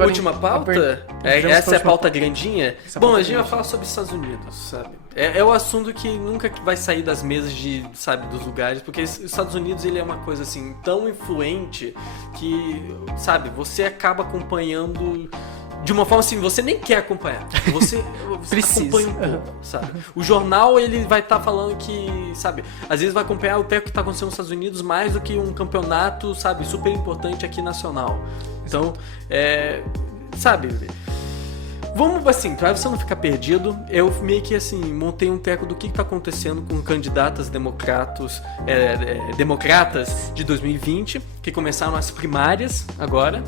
agora Última pauta? Essa é a pauta grandinha? Bom, a gente vai falar sobre os Estados Unidos, sabe? É o assunto que nunca vai sair das mesas sabe, dos lugares, porque os Estados Unidos, ele é uma coisa assim, tão influente que, sabe, você acaba acompanhando de uma forma assim, você nem quer acompanhar. Você acompanha um pouco, sabe? O jornal, ele vai estar falando que, sabe, às vezes vai acompanhar o que está acontecendo nos Estados Unidos mais do que um campeonato, sabe, super importante aqui nacional. Então, sabe, vamos assim, pra você não ficar perdido, eu meio que assim, montei um teco do que está acontecendo com candidatas democratas de 2020, que começaram as primárias agora.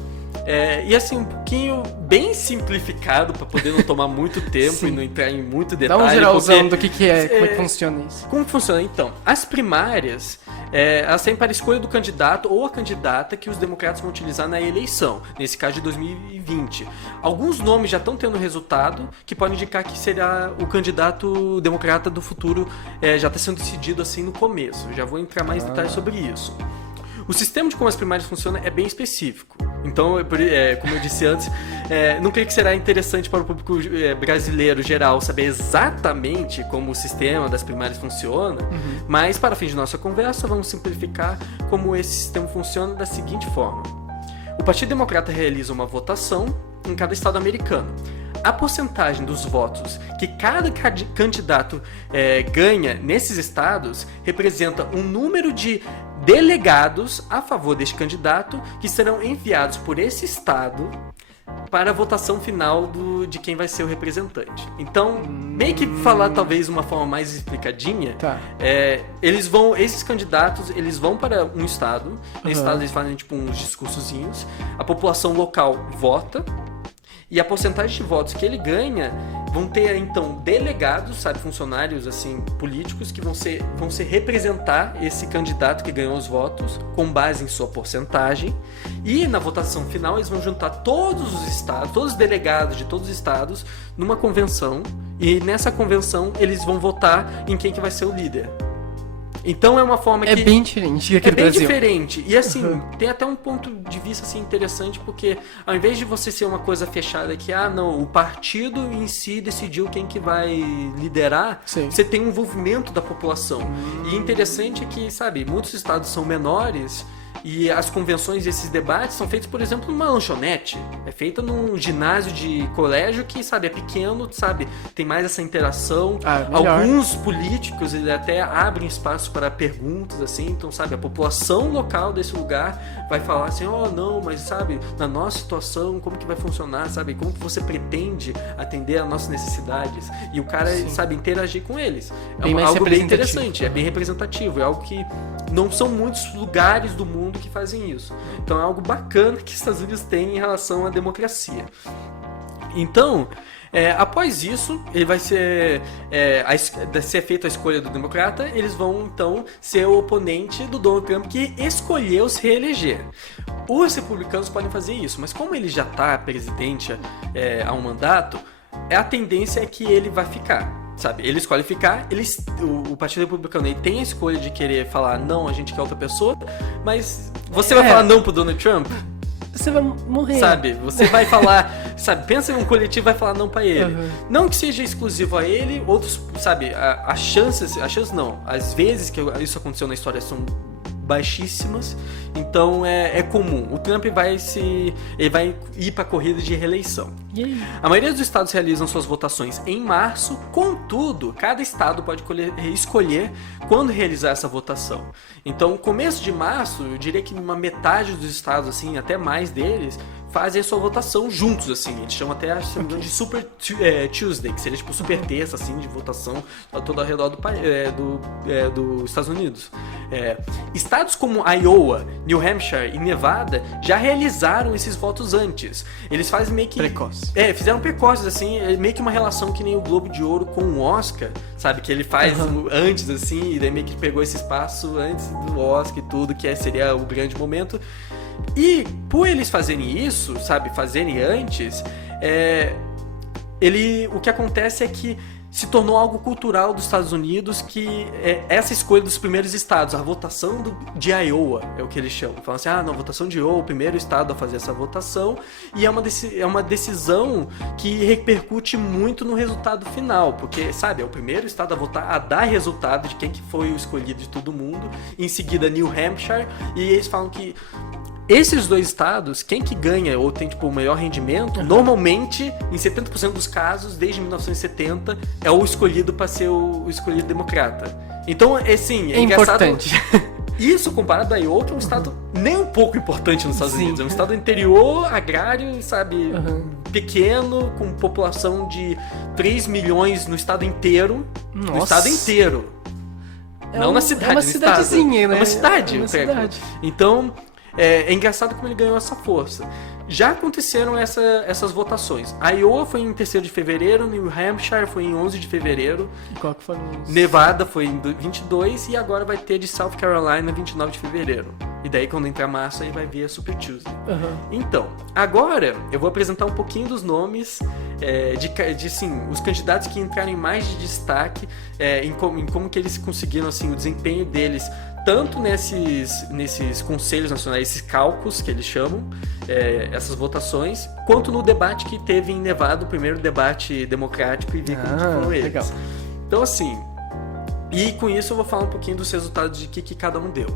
E assim, um pouquinho bem simplificado para poder não tomar muito tempo e não entrar em muito detalhe. Dá um geralzão do que é, como é que funciona isso. Como funciona? Então, as primárias, elas têm para a escolha do candidato ou a candidata que os democratas vão utilizar na eleição, nesse caso de 2020. Alguns nomes já estão tendo resultado que podem indicar que será o candidato democrata do futuro, já está sendo decidido assim no começo. Já vou entrar mais em detalhes sobre isso. O sistema de como as primárias funcionam é bem específico. Então, como eu disse antes, não creio que será interessante para o público brasileiro geral saber exatamente como o sistema das primárias funciona, mas para fim de nossa conversa, vamos simplificar como esse sistema funciona da seguinte forma. O Partido Democrata realiza uma votação em cada estado americano. A porcentagem dos votos que cada candidato ganha nesses estados representa um número de delegados a favor deste candidato que serão enviados por esse estado para a votação final de quem vai ser o representante. Então, meio que falar talvez uma forma mais explicadinha, esses candidatos, eles vão para um estado, nesse estado eles fazem tipo uns discursozinhos, a população local vota, e a porcentagem de votos que ele ganha vão ter, então, delegados, sabe, funcionários, assim, políticos que vão ser representar esse candidato que ganhou os votos com base em sua porcentagem. E na votação final eles vão juntar todos os estados, todos os delegados de todos os estados numa convenção. E nessa convenção eles vão votar em quem que vai ser o líder. Então é uma forma que... É bem diferente aqui do Brasil. É bem diferente. E assim, tem até um ponto de vista assim, interessante, porque ao invés de você ser uma coisa fechada que, o partido em si decidiu quem que vai liderar, você tem um envolvimento da população. E interessante é que, sabe, muitos estados são menores e as convenções e esses debates são feitos, por exemplo, numa lanchonete. É feita num ginásio de colégio que, sabe, é pequeno, sabe, tem mais essa interação. Alguns políticos eles até abrem espaço para perguntas, assim, então, sabe, a população local desse lugar vai falar assim, não, mas, sabe, na nossa situação, como que vai funcionar, sabe, como que você pretende atender às nossas necessidades? E o cara, sabe, interagir com eles. Algo bem interessante, é bem representativo, é algo que não são muitos lugares do mundo que fazem isso. Então é algo bacana que os Estados Unidos têm em relação à democracia. Então, após isso, ele vai ser feita a escolha do democrata, eles vão então ser o oponente do Donald Trump que escolheu se reeleger. Os republicanos podem fazer isso, mas como ele já está presidente há um mandato, a tendência é que ele vai ficar. Sabe, ele escolhe ficar, o Partido Republicano ele tem a escolha de querer falar não, a gente quer outra pessoa, mas você vai falar não pro Donald Trump? Você vai morrer. Sabe, você vai falar, sabe, pensa em um coletivo vai falar não pra ele. Não que seja exclusivo a ele, outros, sabe, as chances não, às vezes que isso aconteceu na história são baixíssimas, então é comum. O Trump ele vai ir para a corrida de reeleição. A maioria dos estados realizam suas votações em março, contudo, cada estado pode escolher quando realizar essa votação. Então, começo de março, eu diria que uma metade dos estados, assim, até mais deles, fazem a sua votação juntos, assim. Eles chamam até de Super Tuesday, que seria tipo super terça, assim, de votação todo ao redor dos Estados Unidos. Estados como Iowa, New Hampshire e Nevada já realizaram esses votos antes. Eles fazem meio que... Precoce. Fizeram precoces, assim, meio que uma relação que nem o Globo de Ouro com o Oscar, sabe? Que ele faz antes, assim, e daí meio que pegou esse espaço antes do Oscar e tudo, que seria o grande momento. E por eles fazerem isso, sabe, fazerem antes, o que acontece é que se tornou algo cultural dos Estados Unidos, que essa escolha dos primeiros estados, a votação de Iowa, é o que eles chamam. Falam assim, não, a votação de Iowa, o primeiro estado a fazer essa votação, e é uma decisão que repercute muito no resultado final, porque, sabe, é o primeiro estado a votar, a dar resultado de quem que foi o escolhido de todo mundo, em seguida New Hampshire, e eles falam que esses dois estados, quem que ganha ou tem tipo o maior rendimento, normalmente, em 70% dos casos, desde 1970, é o escolhido para ser o escolhido democrata. Então, assim, é engraçado. Importante. Isso comparado a Iowa, que é um estado nem um pouco importante nos Estados Unidos. É um estado interior, agrário, sabe, pequeno, com população de 3 milhões no estado inteiro. Nossa. No estado inteiro. Não na cidade, é uma no cidadezinha, estado. né? É uma cidade. É uma cidade. Então, é engraçado como ele ganhou essa força. Já aconteceram essas votações. A Iowa foi em 3º de fevereiro, New Hampshire foi em 11 de fevereiro, E qual que foram os... Nevada foi em 22 e agora vai ter de South Carolina 29 de fevereiro. E daí quando entrar março aí vai vir a Super Tuesday. Então, agora eu vou apresentar um pouquinho dos nomes de assim, os candidatos que entraram em mais de destaque em como que eles conseguiram assim, o desempenho deles tanto nesses conselhos nacionais, esses caucus que eles chamam, essas votações, quanto no debate que teve em Nevada, o primeiro debate democrático, e ver como que foram eles. Legal. Então assim, e com isso eu vou falar um pouquinho dos resultados de que cada um deu.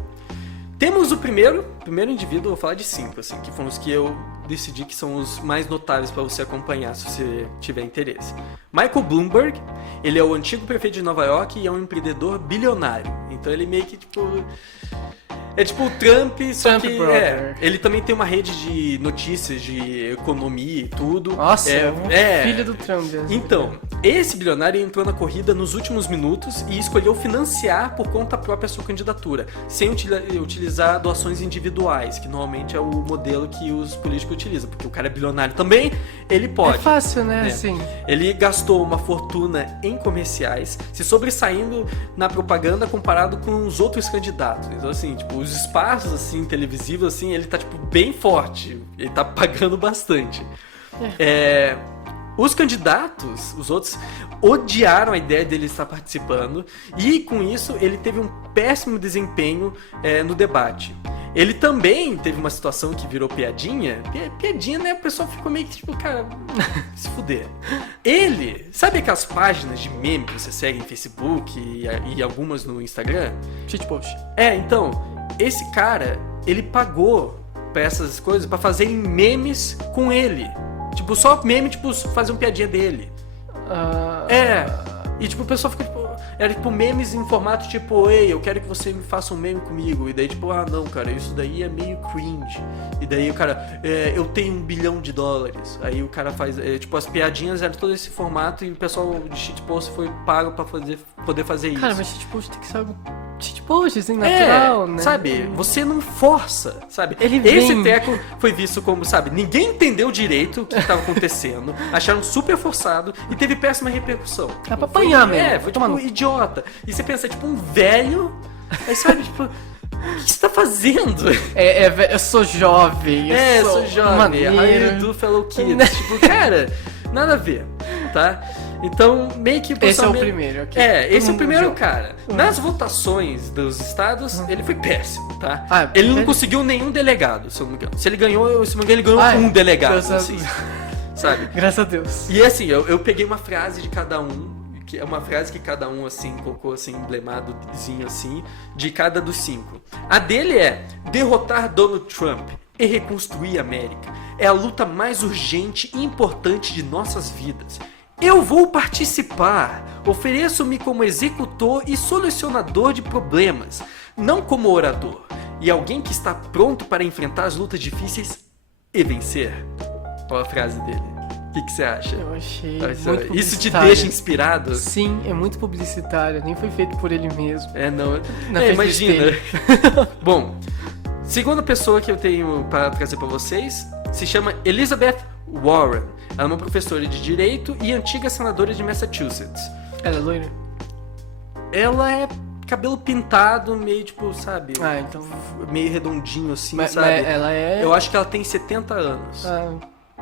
Temos o primeiro indivíduo, eu vou falar de 5, assim, que foram os que eu decidi que são os mais notáveis para você acompanhar, se você tiver interesse. Michael Bloomberg, ele é o antigo prefeito de Nova York e é um empreendedor bilionário. Então ele meio que, tipo... É tipo o Trump, só Trump que brother. ele também tem uma rede de notícias, de economia e tudo. Nossa, filho do Trump. Então, esse bilionário entrou na corrida nos últimos minutos e escolheu financiar por conta própria a sua candidatura, sem utilizar doações individuais, que normalmente é o modelo que os políticos utilizam, porque o cara é bilionário também, ele pode. É fácil, né? É. Assim. Ele gastou uma fortuna em comerciais, se sobressaindo na propaganda comparado com os outros candidatos. Então, assim, tipo, os espaços, assim, televisivos, assim, ele tá, tipo, bem forte. Ele tá pagando bastante. Os candidatos, os outros, odiaram a ideia dele estar participando e, com isso, ele teve um péssimo desempenho no debate. Ele também teve uma situação que virou piadinha. Piadinha, né? O pessoal ficou meio que tipo, cara, se fuder. Ele, sabe aquelas páginas de meme que você segue em Facebook e algumas no Instagram? Shitpost. Então, esse cara, ele pagou pra essas coisas pra fazerem memes com ele. Tipo, só meme, tipo, fazer uma piadinha dele. E tipo, o pessoal fica tipo... Era tipo memes em formato tipo, ei, eu quero que você me faça um meme comigo. E daí tipo, não, cara, isso daí é meio cringe. E daí o cara, eu tenho $1 bilhão. Aí o cara faz, tipo, as piadinhas eram todo esse formato e o pessoal de shitpost foi pago pra poder fazer isso. Cara, mas shitpost tem que ser algo... Shitpost, assim, natural, né? Sabe? Você não força, sabe? Ele Esse vem... teco foi visto como, sabe? Ninguém entendeu direito o que estava acontecendo, acharam super forçado e teve péssima repercussão. Dá pra apanhar mesmo. Foi tipo idiota. E você pensa, tipo, um velho, aí sabe, tipo... O que você tá fazendo? Eu sou jovem. Eu sou jovem. Maneiro. Aí do fellow kids. Tipo, cara, nada a ver, tá? Então, meio que... Esse é o primeiro, ok. Esse é o primeiro cara. Nas votações dos estados, ele foi péssimo, tá? Ele não conseguiu nenhum delegado, se eu não me engano. Se ele ganhou, se não me engano, ele ganhou um delegado, assim, sabe? Graças a Deus. E assim, eu peguei uma frase de cada um, que é uma frase que cada um, assim, colocou, assim, emblemadinho, assim, de cada dos 5. A dele é: derrotar Donald Trump e reconstruir a América é a luta mais urgente e importante de nossas vidas. Eu vou participar. Ofereço-me como executor e solucionador de problemas, não como orador, e alguém que está pronto para enfrentar as lutas difíceis e vencer. Olha a frase dele. O que você acha? Eu achei Isso muito te publicitário. deixa inspirado? Sim, é muito publicitário. Nem foi feito por ele mesmo. Não. Imagina. Bom, segunda pessoa que eu tenho para trazer para vocês se chama Elizabeth Warren. Ela é uma professora de Direito e antiga senadora de Massachusetts. Ela é loira? Ela é cabelo pintado, meio tipo, sabe? Então... Meio redondinho assim, Mas sabe? ela é... Eu acho que ela tem 70 anos.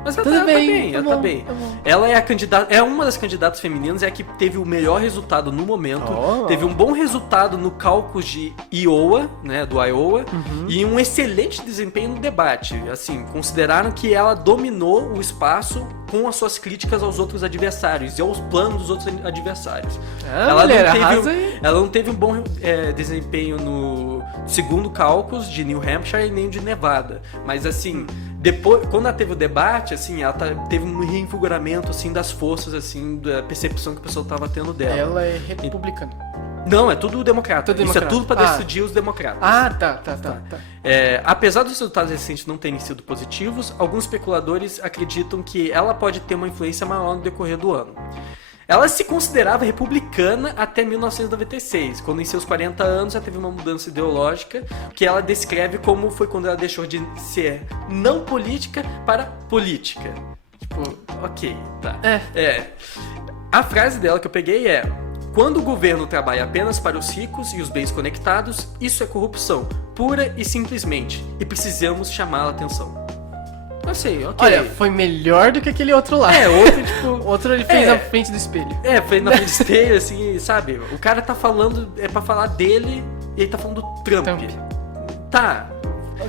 Mas ela Tudo tá bem, bem, tá ela tá bom, bem. tá bom. Ela é a candidata, é uma das candidatas femininas, é a que teve o melhor resultado no momento. Oh. Teve um bom resultado no cálculo de Iowa, né, do Iowa, e um excelente desempenho no debate. Assim, consideraram que ela dominou o espaço com as suas críticas aos outros adversários e aos planos dos outros adversários. Mulher, arrasa aí. Ela não teve um bom desempenho no segundo cálculo de New Hampshire e nem de Nevada. Mas assim, depois, quando ela teve o debate, assim, ela teve um reinvigoramento assim das forças, assim, da percepção que o pessoal tava tendo dela. Ela é republicana. Não, é tudo democrata. Tudo Isso democrata. é tudo pra decidir os democratas. Tá. Apesar dos resultados recentes não terem sido positivos, alguns especuladores acreditam que ela pode ter uma influência maior no decorrer do ano. Ela se considerava republicana até 1996, quando em seus 40 anos ela teve uma mudança ideológica que ela descreve como foi quando ela deixou de ser não política para política. Tipo, ok, tá. A frase dela que eu peguei é: quando o governo trabalha apenas para os ricos e os bens conectados, isso é corrupção, pura e simplesmente, e precisamos chamar a atenção. Eu sei, ok. Olha, foi melhor do que aquele outro lá. Outro, tipo... Outro ele fez na frente do espelho. Foi na frente do espelho, assim, sabe? O cara tá falando, é pra falar dele, e ele tá falando do Trump. Tá.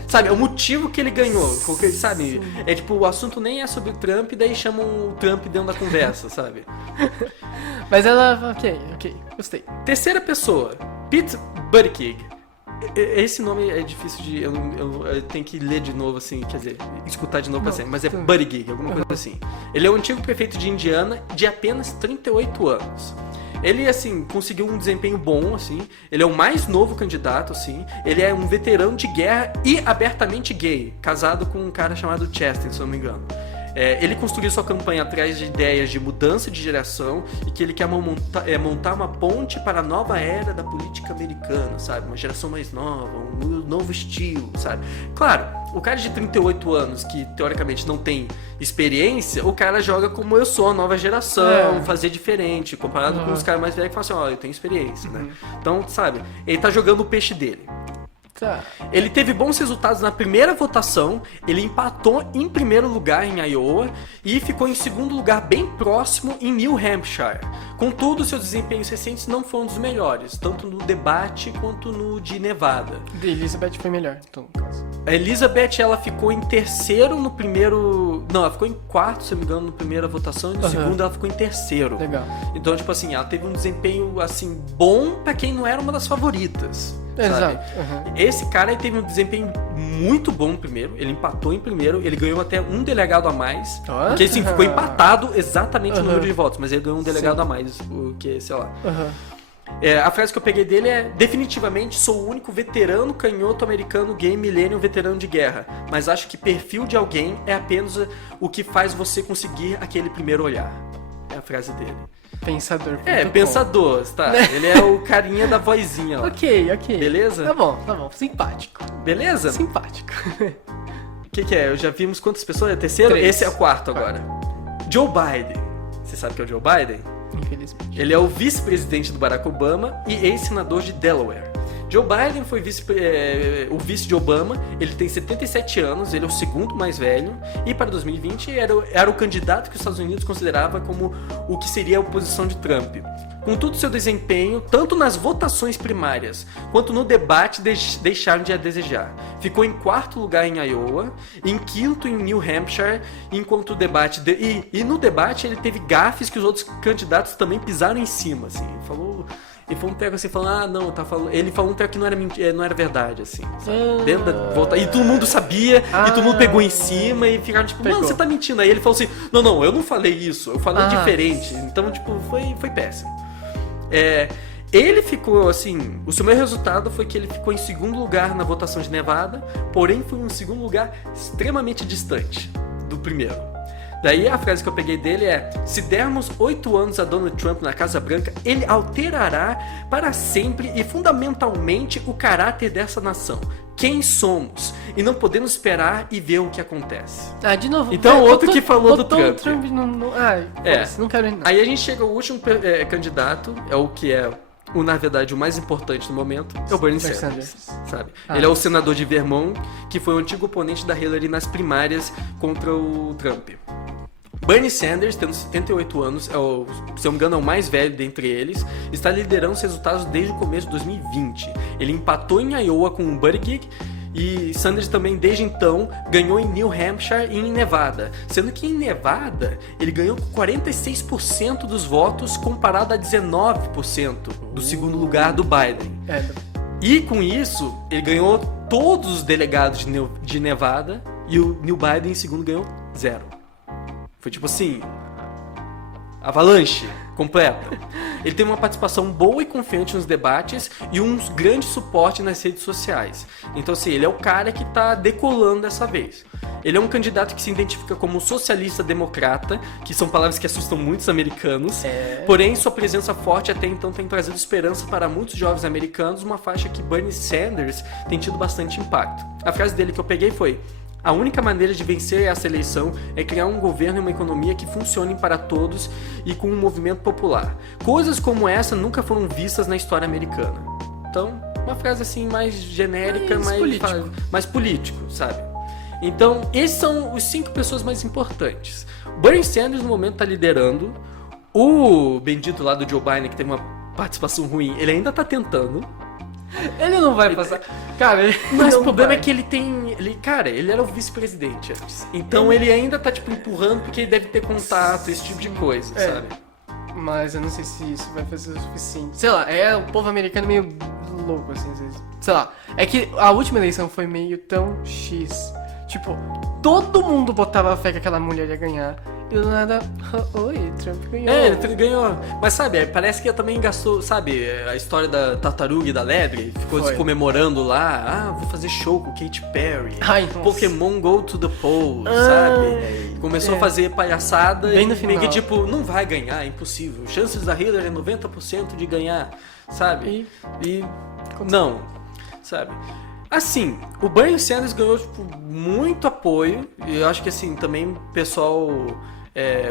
Sabe, é o motivo que ele ganhou, porque, sabe? É tipo, o assunto nem é sobre o Trump, daí chamam o Trump dentro da conversa, sabe? Mas ela, ok, gostei. Terceira pessoa, Pete Buttigieg. Esse nome é difícil de... Eu tenho que ler de novo, assim, quer dizer, escutar de novo pra sempre, mas é Buttigieg, alguma coisa assim. Ele é o antigo prefeito de Indiana de apenas 38 anos. Ele, assim, conseguiu um desempenho bom, assim. Ele é o mais novo candidato, assim. Ele é um veterano de guerra e abertamente gay, casado com um cara chamado Chester, se eu não me engano. Ele construiu sua campanha atrás de ideias de mudança de geração e que ele quer montar uma ponte para a nova era da política americana, sabe? Uma geração mais nova, um novo estilo, sabe? Claro, o cara de 38 anos, que teoricamente não tem experiência, o cara joga como eu sou, a nova geração, fazer diferente, comparado com os caras mais velhos que falam assim, eu tenho experiência, né? Então, sabe, ele tá jogando o peixe dele. Tá. Ele teve bons resultados na primeira votação, ele empatou em primeiro lugar em Iowa e ficou em segundo lugar bem próximo em New Hampshire. Contudo, seus desempenhos recentes não foram dos melhores, tanto no debate quanto no de Nevada. De Elizabeth foi melhor, então, no caso. A Elizabeth, ela ficou em terceiro no primeiro... Não, ela ficou em quarto, se não me engano, na primeira votação, e no segundo ela ficou em terceiro. Legal. Então, tipo assim, ela teve um desempenho, assim, bom pra quem não era uma das favoritas. Sabe? Exato. Esse cara ele teve um desempenho muito bom no primeiro, ele empatou em primeiro, ele ganhou até um delegado a mais, porque assim, ficou empatado exatamente no número de votos, mas ele ganhou um delegado a mais, porque, sei lá. A frase que eu peguei dele é: definitivamente sou o único veterano canhoto americano gay millennium veterano de guerra, mas acho que perfil de alguém é apenas o que faz você conseguir aquele primeiro olhar. É a frase dele. Pensador. Pensador, tá. Ele é o carinha da vozinha lá. Ok. Beleza? Tá bom. Simpático. Beleza? Simpático. O que é? Já vimos quantas pessoas? É o terceiro? 3. Esse é o quarto agora. Joe Biden. Você sabe que é o Joe Biden? Infelizmente. Ele é o vice-presidente do Barack Obama e ex-senador de Delaware. Joe Biden foi o vice de Obama, ele tem 77 anos, ele é o segundo mais velho, e para 2020 era o candidato que os Estados Unidos considerava como o que seria a oposição de Trump. Contudo, seu desempenho, tanto nas votações primárias quanto no debate, deixaram de a desejar. Ficou em quarto lugar em Iowa, em quinto em New Hampshire, enquanto o debate... E no debate ele teve gafes que os outros candidatos também pisaram em cima, assim. Ele falou um treco assim, falando, ele falou um treco que não era verdade, assim, sabe? Dentro da volta. E todo mundo sabia, e todo mundo pegou em cima e ficaram tipo, mano, você tá mentindo. Aí ele falou assim, não, eu não falei isso, eu falei diferente. Então, tipo, foi péssimo. Ele ficou, assim, o seu melhor resultado foi que ele ficou em segundo lugar na votação de Nevada, porém foi um segundo lugar extremamente distante do primeiro. Daí a frase que eu peguei dele é: se dermos 8 anos a Donald Trump na Casa Branca, ele alterará para sempre e fundamentalmente o caráter dessa nação. Quem somos? E não podemos esperar e ver o que acontece. De novo. Então outro que falou do Trump. Não quero ir, não. Aí a gente chega ao último candidato, é o que é na verdade, o mais importante no momento é o Bernie Sanders, sabe? Ah, Ele é o senador de Vermont, que foi o antigo oponente da Hillary nas primárias contra o Trump. Bernie Sanders, tendo 78 anos, se eu não me engano é o mais velho dentre eles, está liderando os resultados desde o começo de 2020. Ele empatou em Iowa com o Buttigieg, e Sanders também, desde então, ganhou em New Hampshire e em Nevada. Sendo que em Nevada, ele ganhou com 46% dos votos, comparado a 19% do segundo lugar do Biden. E com isso, ele ganhou todos os delegados de Nevada, e o New Biden, em segundo, ganhou 0. Foi tipo assim, avalanche completa. Ele tem uma participação boa e confiante nos debates e um grande suporte nas redes sociais. Então, assim, ele é o cara que tá decolando dessa vez. Ele é um candidato que se identifica como socialista-democrata, que são palavras que assustam muitos americanos. Porém, sua presença forte até então tem trazido esperança para muitos jovens americanos, uma faixa que Bernie Sanders tem tido bastante impacto. A frase dele que eu peguei foi: a única maneira de vencer essa eleição é criar um governo e uma economia que funcionem para todos e com um movimento popular. Coisas como essa nunca foram vistas na história americana. Então, uma frase assim mais genérica, mais político, sabe? Então, esses são os 5 pessoas mais importantes. Bernie Sanders no momento está liderando. O bendito lá do Joe Biden, que teve uma participação ruim, ele ainda está tentando. Ele não vai passar. Cara, mas o problema é que ele era o vice-presidente antes. Então ele ainda tá, tipo, empurrando porque ele deve ter contato, esse tipo de coisa, sabe? Mas eu não sei se isso vai fazer o suficiente. Sei lá, o povo americano meio louco, assim, às vezes. Sei lá, é que a última eleição foi meio tão X. Tipo, todo mundo botava fé que aquela mulher ia ganhar. E do nada, oi, Trump ganhou. Ele ganhou. Mas sabe, parece que também gastou, sabe, a história da tartaruga e da lebre, ficou se comemorando lá, vou fazer show com Katy Perry, Pokémon Go to the Polls, sabe? Começou a fazer palhaçada bem e no final. Meio que tipo, não vai ganhar, é impossível. Chances da Hillary é 90% de ganhar, sabe? E não, sabe? Assim, o Bernie Sanders ganhou, tipo, muito apoio, e eu acho que assim, também o pessoal...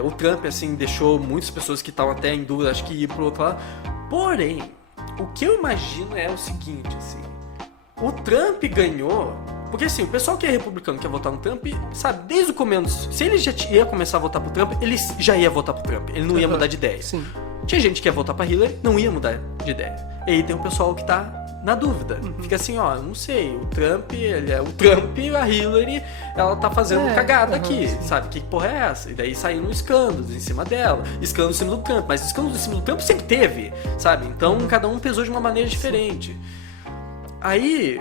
o Trump, assim, deixou muitas pessoas que estavam até em dúvida, acho que ir pro outro lado. Porém, o que eu imagino é o seguinte, assim, o Trump ganhou, porque assim, o pessoal que é republicano que quer votar no Trump, sabe, desde o começo, se ele já ia começar a votar pro Trump, ele já ia votar pro Trump, ele não ia mudar de ideia. Sim. Tinha gente que ia votar pra Hillary, não ia mudar de ideia. E aí tem o pessoal que tá na dúvida. Fica assim, não sei, o Trump, a Hillary, ela tá fazendo cagada aqui, sabe? Que porra é essa? E daí saíram escândalos em cima dela, escândalos em cima do Trump, mas escândalos em cima do Trump sempre teve, sabe? Então cada um pesou de uma maneira diferente. Aí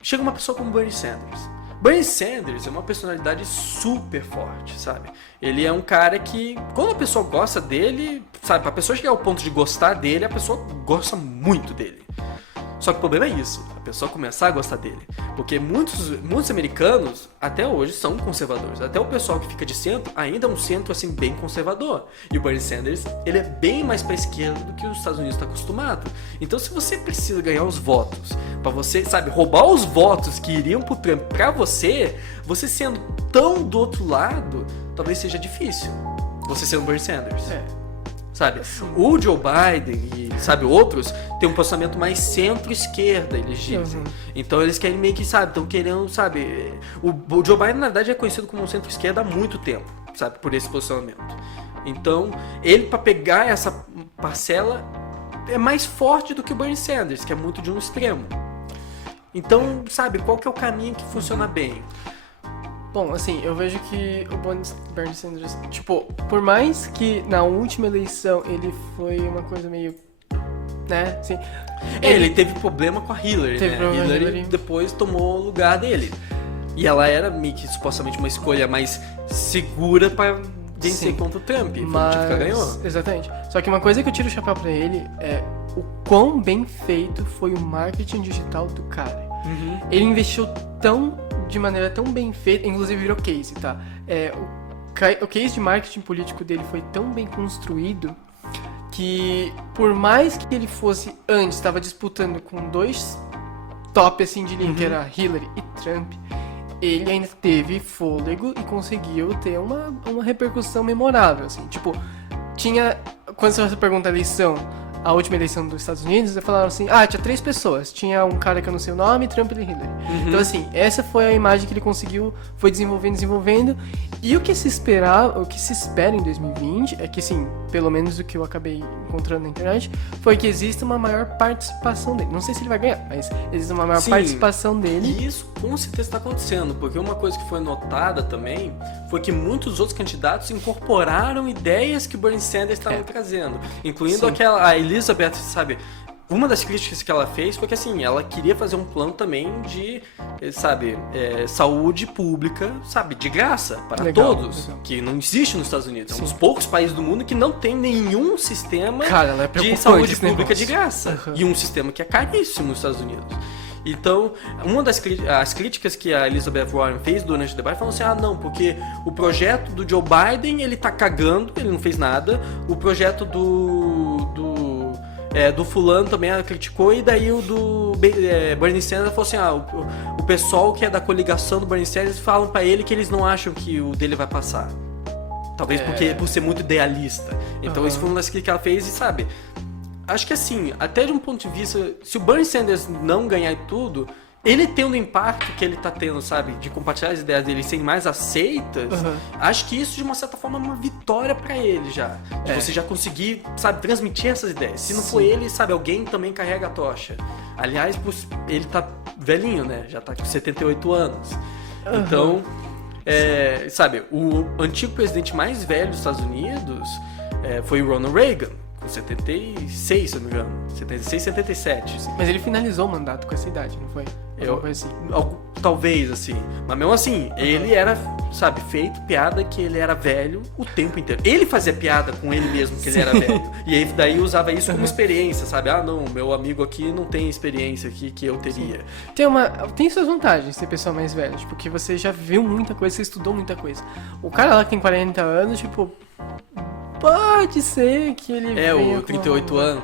chega uma pessoa como Bernie Sanders. Bernie Sanders é uma personalidade super forte, sabe? Ele é um cara que, quando a pessoa gosta dele, sabe? Pra pessoa chegar ao ponto de gostar dele, a pessoa gosta muito dele. Só que o problema é isso, a pessoa começar a gostar dele. Porque muitos americanos, até hoje, são conservadores. Até o pessoal que fica de centro, ainda é um centro, assim, bem conservador. E o Bernie Sanders, ele é bem mais pra esquerda do que os Estados Unidos está acostumado. Então, se você precisa ganhar os votos, pra você, sabe, roubar os votos que iriam pro Trump pra você sendo tão do outro lado, talvez seja difícil. Você ser um Bernie Sanders. Sabe? O Joe Biden e, sabe, outros têm um posicionamento mais centro-esquerda, eles dizem. Então eles querem meio que, sabe, estão querendo, sabe... O Joe Biden, na verdade, é conhecido como um centro-esquerda há muito tempo, sabe, por esse posicionamento. Então, ele, para pegar essa parcela, é mais forte do que o Bernie Sanders, que é muito de um extremo. Então, sabe, qual que é o caminho que funciona bem? Bom, assim, eu vejo que o Bernie Sanders, tipo, por mais que na última eleição ele foi uma coisa meio, né, assim... Ele teve problema com a Hillary, né? A Hillary depois tomou o lugar dele. E ela era meio que supostamente uma escolha mais segura para vencer contra o Trump. Mas... Foi o que ganhou. Exatamente. Só que uma coisa que eu tiro o chapéu pra ele é o quão bem feito foi o marketing digital do cara. Ele investiu de maneira tão bem feita, inclusive virou case, tá? O case de marketing político dele foi tão bem construído que, por mais que ele fosse antes, estava disputando com 2 top assim de linha, que era Hillary e Trump, ele ainda teve fôlego e conseguiu ter uma repercussão memorável, assim. Tipo, quando você pergunta a eleição, a última eleição dos Estados Unidos, eles falaram assim, tinha 3 pessoas. Tinha um cara que eu não sei o nome, Trump e Hillary. Então, assim, essa foi a imagem que ele conseguiu, foi desenvolvendo. E o que se espera em 2020 é que, assim, pelo menos o que eu acabei encontrando na internet, foi que exista uma maior participação dele. Não sei se ele vai ganhar, mas existe uma maior participação dele. E isso com certeza está acontecendo, porque uma coisa que foi notada também foi que muitos outros candidatos incorporaram ideias que o Bernie Sanders estava trazendo, incluindo a Elizabeth, sabe? Uma das críticas que ela fez foi que, assim, ela queria fazer um plano também de, sabe, saúde pública, sabe, de graça para todos, que não existe nos Estados Unidos. É um dos poucos países do mundo que não tem nenhum sistema de saúde pública de graça. E um sistema que é caríssimo nos Estados Unidos. Então, uma das críticas que a Elizabeth Warren fez durante o debate falou assim, não, porque o projeto do Joe Biden, ele tá cagando, ele não fez nada, o projeto do fulano também ela criticou, e daí o do Bernie Sanders falou assim, o pessoal que é da coligação do Bernie Sanders falam pra ele que eles não acham que o dele vai passar. Talvez por ser muito idealista. Então isso foi uma das críticas que ela fez e, sabe, acho que assim, até de um ponto de vista, se o Bernie Sanders não ganhar tudo, ele tendo o impacto que ele tá tendo, sabe, de compartilhar as ideias dele serem mais aceitas, acho que isso de uma certa forma é uma vitória pra ele já. De você já conseguir, sabe, transmitir essas ideias. Se não for ele, sabe, alguém também carrega a tocha. Aliás, ele tá velhinho, né, já tá com 78 anos. Então, sabe, o antigo presidente mais velho dos Estados Unidos foi o Ronald Reagan. Com 76, se eu não me engano. 76, 77. Mas ele finalizou o mandato com essa idade, não foi? Talvez, assim. Mas mesmo assim, ele era, sabe, feito piada que ele era velho o tempo inteiro. Ele fazia piada com ele mesmo que ele era velho. E aí daí usava isso como experiência, sabe? Não, meu amigo aqui não tem experiência aqui que eu teria. Tem suas vantagens ser pessoa mais velha, tipo, porque você já viu muita coisa, você estudou muita coisa. O cara lá que tem 40 anos, tipo... Pode ser que ele venha o 38 anos.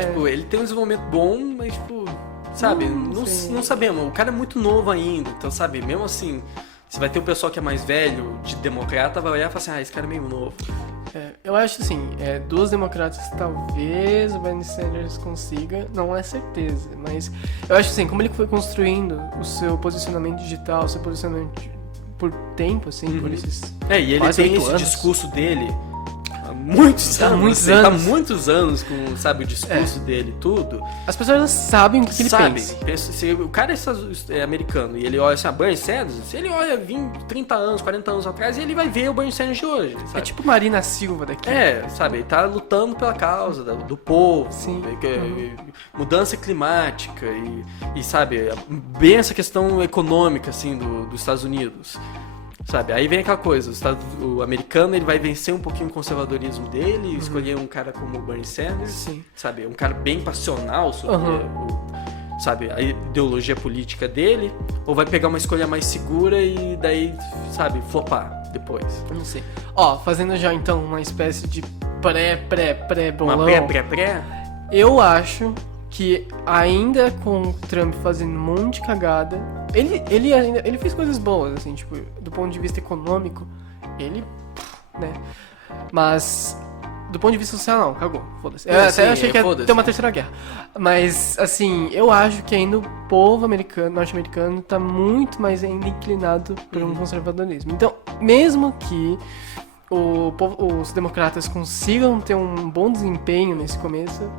Tipo, ele tem um desenvolvimento bom, mas, tipo, sabe, não sabemos. O cara é muito novo ainda, então, sabe, mesmo assim, você vai ter o pessoal que é mais velho, de democrata, vai olhar e falar assim, esse cara é meio novo. Eu acho assim, dos democratas talvez o Bernie Sanders consiga, não é certeza, mas eu acho assim, como ele foi construindo o seu posicionamento digital, o seu posicionamento por tempo, assim, por esses e ele tem esse discurso dele muitos anos. Há muitos anos com, sabe, o discurso dele, tudo. As pessoas sabem o que ele pensa. Se o cara é americano e ele olha assim, Bernie Sanders, se ele olha 20, 30 anos, 40 anos atrás, ele vai ver o Bernie Sanders de hoje, sabe? É tipo Marina Silva daqui. Sabe, ele tá lutando pela causa do povo, mudança climática e, sabe, bem essa questão econômica, assim, dos Estados Unidos. Sabe, aí vem aquela coisa, o americano ele vai vencer um pouquinho o conservadorismo dele, escolher um cara como o Bernie Sanders, sabe, um cara bem passional sobre sabe, a ideologia política dele, ou vai pegar uma escolha mais segura e daí, sabe, flopar depois. Eu não sei. Fazendo já então uma espécie de pré-bolão. Uma pré? Eu acho que ainda com o Trump fazendo um monte de cagada, ele fez coisas boas, assim, tipo, do ponto de vista econômico, né? Mas do ponto de vista social, não, cagou, foda-se. Eu até achei que ia ter uma terceira guerra. Mas, assim, eu acho que ainda o povo norte-americano tá muito mais ainda inclinado por um conservadorismo. Então, mesmo que os democratas consigam ter um bom desempenho nesse começo,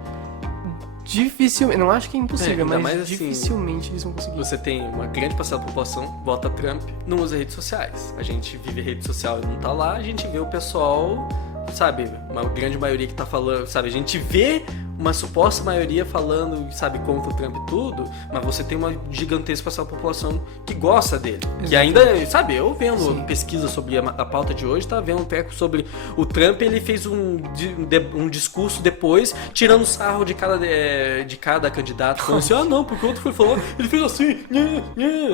dificilmente, não acho que é impossível, mas dificilmente eles vão conseguir. Você tem uma grande parcela da população, vota Trump, não usa redes sociais. A gente vive rede social e não tá lá, a gente vê o pessoal, sabe, uma grande maioria que tá falando, sabe, a gente vê uma suposta maioria falando, sabe, contra o Trump e tudo, mas você tem uma gigantesca parcela da população que gosta dele. Exatamente. Que ainda, sabe, eu vendo pesquisa sobre a pauta de hoje, tava vendo um treco sobre o Trump, ele fez um discurso depois, tirando sarro de cada candidato, falando assim, não, porque o outro foi falar, ele fez assim,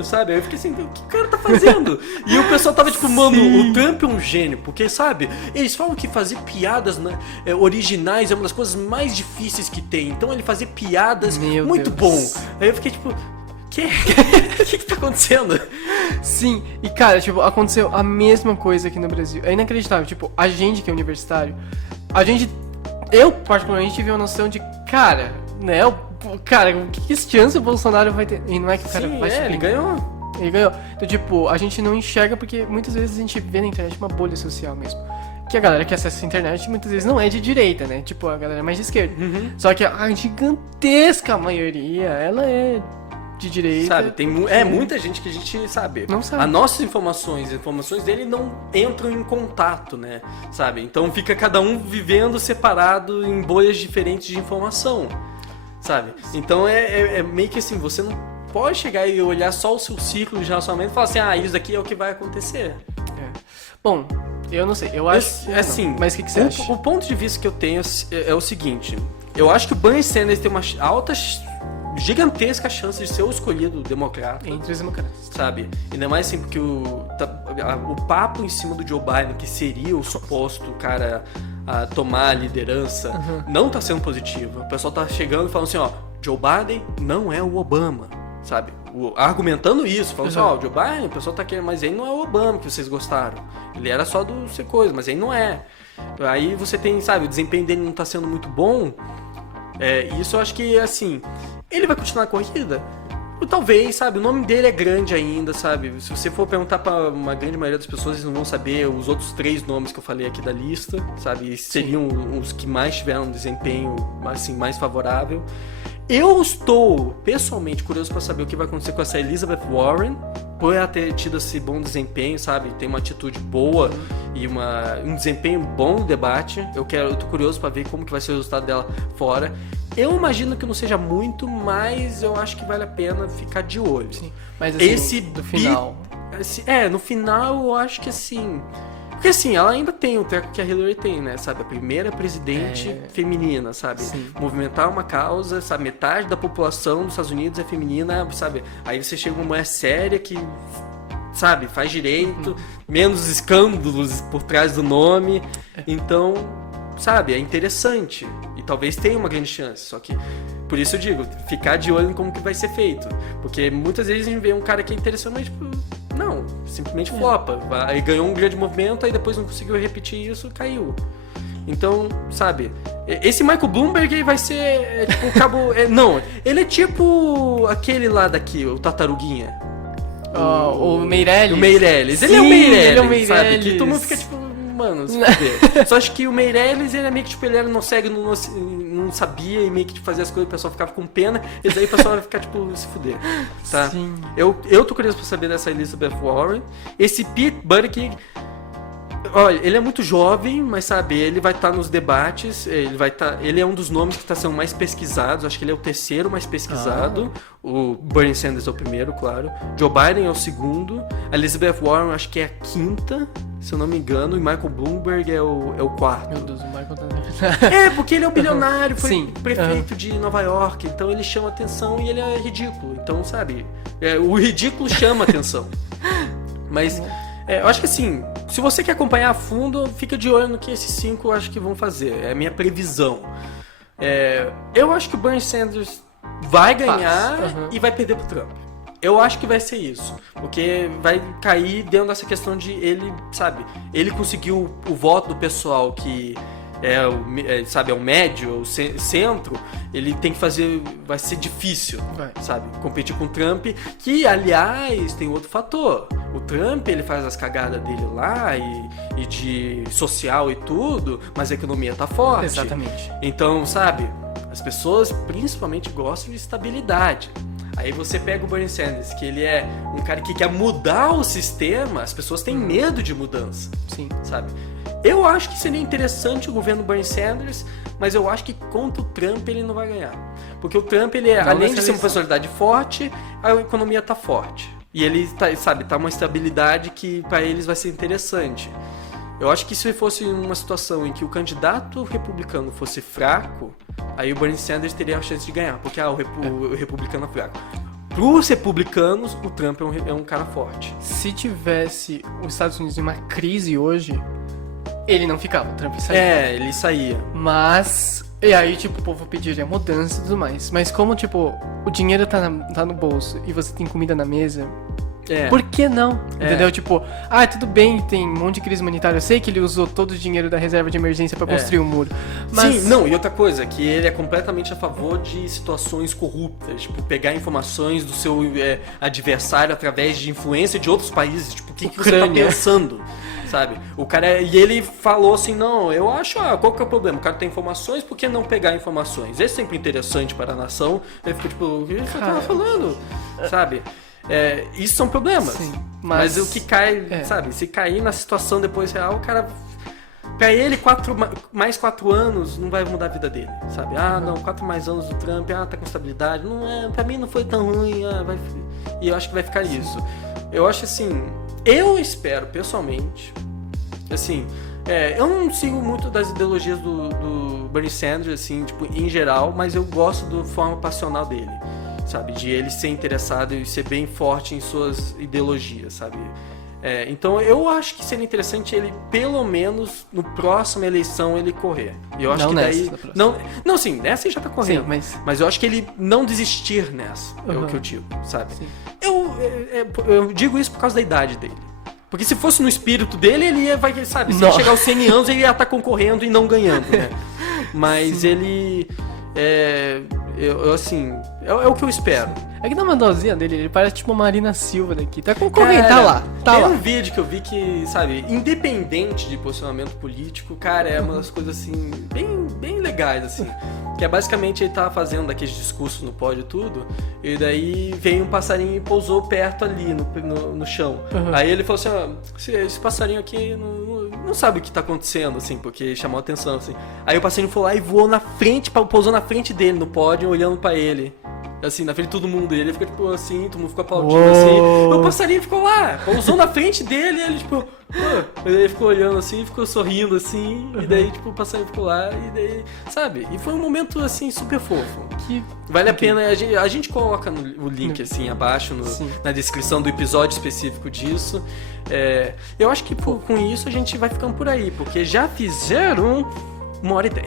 sabe, aí eu fiquei assim, o que o cara tá fazendo? E o pessoal tava tipo, mano, o Trump é um gênio, porque, sabe, eles falam que fazer piadas originais é uma das coisas mais difíceis que tem, então ele fazia piadas muito bom. Aí eu fiquei tipo, o que tá acontecendo? Sim, e cara, tipo, aconteceu a mesma coisa aqui no Brasil. É inacreditável, tipo, a gente que é universitário, a gente eu particularmente tive uma noção de, cara, né, cara, que chance o Bolsonaro vai ter? E não é que o cara vai subir. Ele ganhou. Ele ganhou. Então, tipo, a gente não enxerga porque muitas vezes a gente vê na internet uma bolha social mesmo. Que a galera que acessa a internet muitas vezes não é de direita, né? Tipo, a galera é mais de esquerda. Só que a gigantesca maioria, ela é de direita. Sabe, tem muita gente que a gente sabe. Não sabe. As nossas informações dele não entram em contato, né? Sabe? Então fica cada um vivendo separado em bolhas diferentes de informação. Sabe? Então é meio que assim, você não pode chegar e olhar só o seu ciclo de relacionamento e falar assim, isso daqui é o que vai acontecer. Bom, eu não sei, eu acho... assim, mas o que você acha? O ponto de vista que eu tenho é o seguinte, eu acho que o Bernie Sanders tem uma gigantesca chance de ser o escolhido democrata. Entre os democratas. Sabe? Ainda mais assim, porque o papo em cima do Joe Biden, que seria o suposto cara a tomar a liderança, não tá sendo positivo. O pessoal tá chegando e falando assim, Joe Biden não é o Obama, sabe? Argumentando isso, falando assim, o Joe Biden, o pessoal tá querendo, mas ele não é o Obama que vocês gostaram. Ele era só do ser coisa, mas ele não é. Aí você tem, sabe, o desempenho dele não tá sendo muito bom. Isso eu acho que, assim, ele vai continuar a corrida? Talvez, sabe, o nome dele é grande ainda, sabe? Se você for perguntar pra uma grande maioria das pessoas, eles não vão saber os outros 3 nomes que eu falei aqui da lista, sabe? Seriam os que mais tiveram um desempenho, assim, mais favorável. Eu estou, pessoalmente, curioso para saber o que vai acontecer com essa Elizabeth Warren, por ela ter tido esse bom desempenho, sabe? Tem uma atitude boa e um desempenho bom no debate. Eu tô curioso para ver como que vai ser o resultado dela fora. Eu imagino que não seja muito, mas eu acho que vale a pena ficar de olho. Sim, mas assim, no final... no final eu acho que assim... Porque assim, ela ainda tem o treco que a Hillary tem, né? Sabe? A primeira presidente feminina, sabe? Sim. Movimentar uma causa, sabe? Metade da população dos Estados Unidos é feminina, sabe? Aí você chega uma mulher séria que, sabe? Faz direito, menos escândalos por trás do nome. Então, sabe? É interessante. E talvez tenha uma grande chance. Só que, por isso eu digo, ficar de olho em como que vai ser feito. Porque muitas vezes a gente vê um cara que é interessante, mas tipo... Não, simplesmente flopa. Aí ganhou um grande movimento, aí depois não conseguiu repetir isso, caiu. Então, sabe, esse Michael Bloomberg vai ser tipo o cabo... não, ele é tipo aquele lá daqui, o Tartaruguinha. O Meirelles. O Meirelles. Ele é o Meirelles, sabe? Que todo mundo fica tipo, mano, se fuder. Só acho que o Meirelles, ele é meio que tipo, ele era não cego, não sabia e meio que tipo, fazia as coisas, o pessoal ficava com pena, e daí o pessoal vai ficar tipo, se fuder, tá? Sim. Eu tô curioso pra saber dessa Elizabeth Warren. Esse Pete Buttigieg, olha, ele é muito jovem, mas sabe, ele vai estar nos debates, ele é um dos nomes que está sendo mais pesquisados, acho que ele é o 3º mais pesquisado, o Bernie Sanders é o 1º, claro, Joe Biden é o 2º, a Elizabeth Warren acho que é a 5ª, se eu não me engano, e Michael Bloomberg é o 4º. Meu Deus, o Michael tá... porque ele é um bilionário, foi Sim. prefeito de Nova York, então ele chama atenção e ele é ridículo, então sabe, o ridículo chama atenção, mas... eu acho que assim, se você quer acompanhar a fundo, fica de olho no que esses 5 eu acho que vão fazer. É a minha previsão. Eu acho que o Bernie Sanders vai ganhar e vai perder pro Trump. Eu acho que vai ser isso. Porque vai cair dentro dessa questão de ele, sabe, ele conseguiu o voto do pessoal que é o médio, o centro, ele tem que fazer, vai ser difícil, sabe, competir com o Trump, que aliás tem outro fator, o Trump ele faz as cagadas dele lá e de social e tudo, mas a economia tá forte. Exatamente. Então, sabe, as pessoas principalmente gostam de estabilidade. Aí você pega o Bernie Sanders, que ele é um cara que quer mudar o sistema, as pessoas têm medo de mudança. Sim. Sabe? Eu acho que seria interessante o governo Bernie Sanders, mas eu acho que contra o Trump ele não vai ganhar. Porque o Trump, ele além de ser uma personalidade forte, a economia tá forte. E ele tá uma estabilidade que para eles vai ser interessante. Eu acho que se fosse uma situação em que o candidato republicano fosse fraco, aí o Bernie Sanders teria a chance de ganhar, porque o republicano é fraco. Para os republicanos, o Trump é um cara forte. Se tivesse os Estados Unidos em uma crise hoje, ele não ficava, o Trump saía. Ele saía. Mas... E aí, tipo, o povo pediria mudança e tudo mais. Mas como, tipo, o dinheiro tá no bolso e você tem comida na mesa... Por que não? Entendeu? Tipo, tudo bem, tem um monte de crise humanitária. Eu sei que ele usou todo o dinheiro da reserva de emergência pra construir o muro. Mas... Sim, não, e outra coisa, que ele é completamente a favor de situações corruptas, tipo, pegar informações do seu adversário através de influência de outros países, tipo, o que você tá pensando, sabe? O cara, e ele falou assim, não, eu acho, qual que é o problema? O cara tem informações, por que não pegar informações? É sempre interessante para a nação. Ele ficou tipo, o que você tava falando? Sabe? Isso são problemas. Sim, mas o que cai, sabe? Se cair na situação depois real, o cara... Pra ele, mais 4 anos não vai mudar a vida dele, sabe? Não, 4 mais anos do Trump, tá com estabilidade. Pra mim não foi tão ruim, E eu acho que vai ficar isso. Eu acho assim... Eu espero, pessoalmente... Assim... eu não sigo muito das ideologias do Bernie Sanders, assim, tipo, em geral, mas eu gosto da forma passional dele, sabe? De ele ser interessado e ser bem forte em suas ideologias, sabe? Então eu acho que seria interessante ele, pelo menos, no próxima eleição, ele correr. Eu acho não que daí... Não, sim, nessa ele já tá correndo. Sim, mas eu acho que ele não desistir nessa, é o que eu digo, sabe? Eu digo isso por causa da idade dele. Porque se fosse no espírito dele, ele ia, sabe, se ele chegar aos 100 anos, ele ia estar concorrendo e não ganhando, né? Mas ele... assim, é o que eu espero. É que na mandozinha dele, ele parece tipo uma Marina Silva daqui. Tá concorrendo, tá lá. Tem um vídeo que eu vi que, sabe, independente de posicionamento político, cara, é uma das coisas, assim, bem legais, assim. Que é basicamente ele tava fazendo aqueles discursos no pódio e tudo, e daí veio um passarinho e pousou perto ali no chão. Aí ele falou assim, esse passarinho aqui não sabe o que tá acontecendo, assim, porque chamou a atenção, assim. Aí o passarinho foi lá e voou na frente, pousou na frente dele no pódio, olhando pra ele. Assim, na frente de todo mundo. Ele ficou tipo assim, todo mundo ficou aplaudindo assim. O passarinho ficou lá, pousou na frente dele, e ele tipo, ele ficou olhando assim, ficou sorrindo assim, e daí tipo o passarinho ficou lá, e daí, sabe? E foi um momento assim super fofo. Que vale a pena, a gente coloca o link assim abaixo na descrição do episódio específico disso. Eu acho que com isso a gente vai ficando por aí, porque já fizeram 1h10.